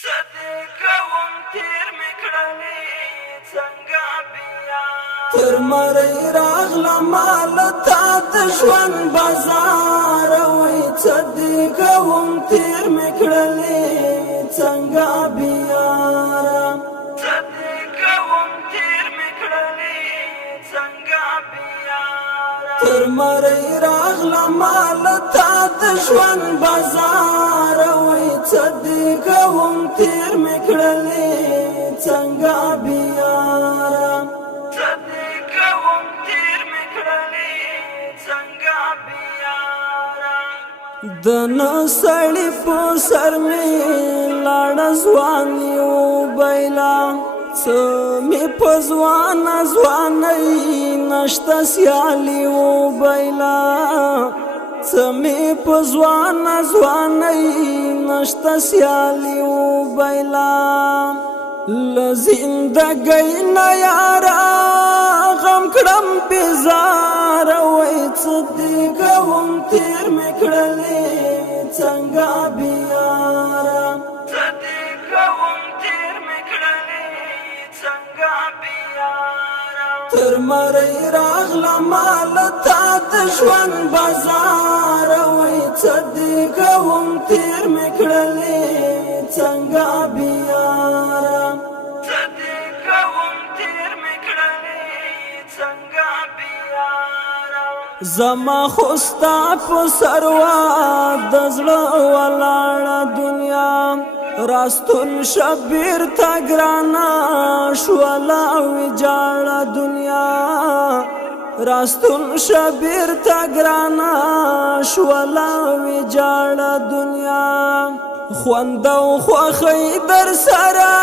صدقهم تیر میکړلې څنګه بیا تر مړی راغلم مال تا د ژوند بازار وای صدقهم تیر میکړلې څنګه بیا صدقهم تیر میکړلې څنګه بیا تر مړی راغلم مال تا د ژوند بازار وای صدقهم تیر میکړلې څنګه بیا صدقهم تیر میکړلې څنګه بیا د نسړی په سر می لاړ ځوان یو بیلا څه می په ځوان ځوانۍ نشته سیالي و بیلا څه می په ځوان ځوانۍ نشته سیالي و بیلا لزندګۍ نه یارا غم کړم بیزار وای صدقهم تیر میکړلې څنګه بیا صدقهم تیر میکړلې څنګه بیا تر مړی راغلم مال تا د ژوند بازار وای صدقهم تیر میکړلې څنګه بیا صدقهم تیر میکړلې څنګه بیا زما خوستا په سروا د زړه ولاړه دنیا راستون شبیر تا ګرانا شولا وجاړه دنیا راستون شبیر تا ګرانا شولا وجاړه دنیا خوندو خوخی در سرا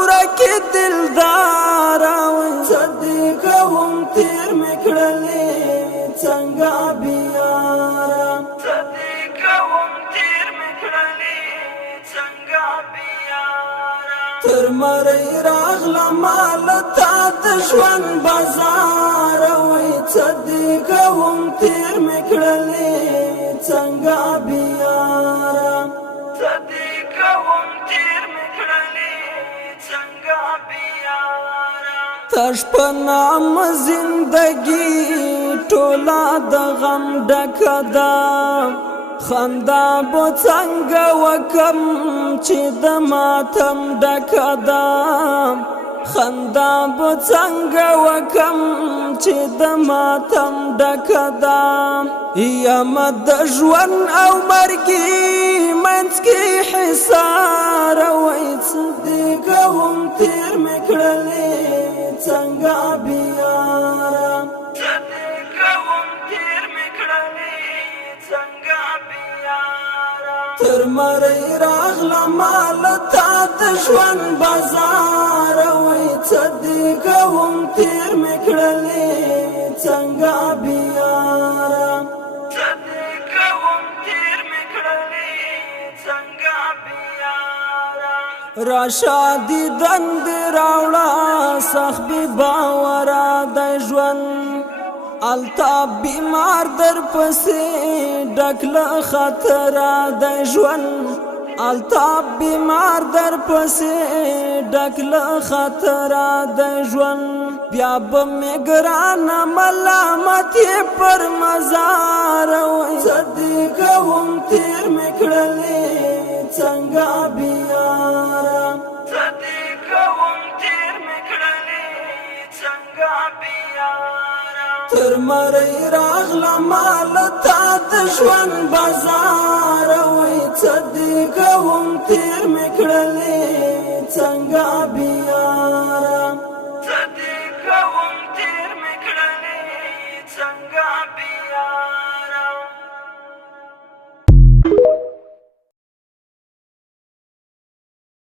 ورکی دلدار صدقهم تیر میکړلې څنګه بیا صدقهم تیر میکړلې څنګه بیا تر مړی راغلم مال تا د ژوند بازار وای صدقهم تیر میکړلې څنګه بیا صدقهم تیر میکړلې څنګه بیا تش په نام زندگی ټولا د غم ډکه ده خندا به څنګه وکم چې د ماتم ډکه ده خندا به څنګه وکم چې د ماتم ډکه ده یم د ژوند او مرګي منځ کې حصار وای صدقهم تیر میکړلې څنګه بیا صدقهم تیر میکړلې څنګه بیا تر مړی راغلم مال تا د ژوند بازار وای صدقهم تیر میکړلې څنګه بیا صدقهم تیر میکړلې څنګه بیا راشادی دند راوړه صاحب باور د ژوند التا بیمار در پسې ډکله خطر د ژوند التا بیمار در پسې ډکله خطر د ژوند بیا به مګران ملامت پر مزار وای صدقهم تیر میکړلې څنګه بیا صدقهم تیر میکړلې څنګه بیا تر مړی راغلم مال تا د ژوند بازار وای صدقهم تیر میکړلې څنګه بیا صدقهم تیر میکړلې څنګه بیا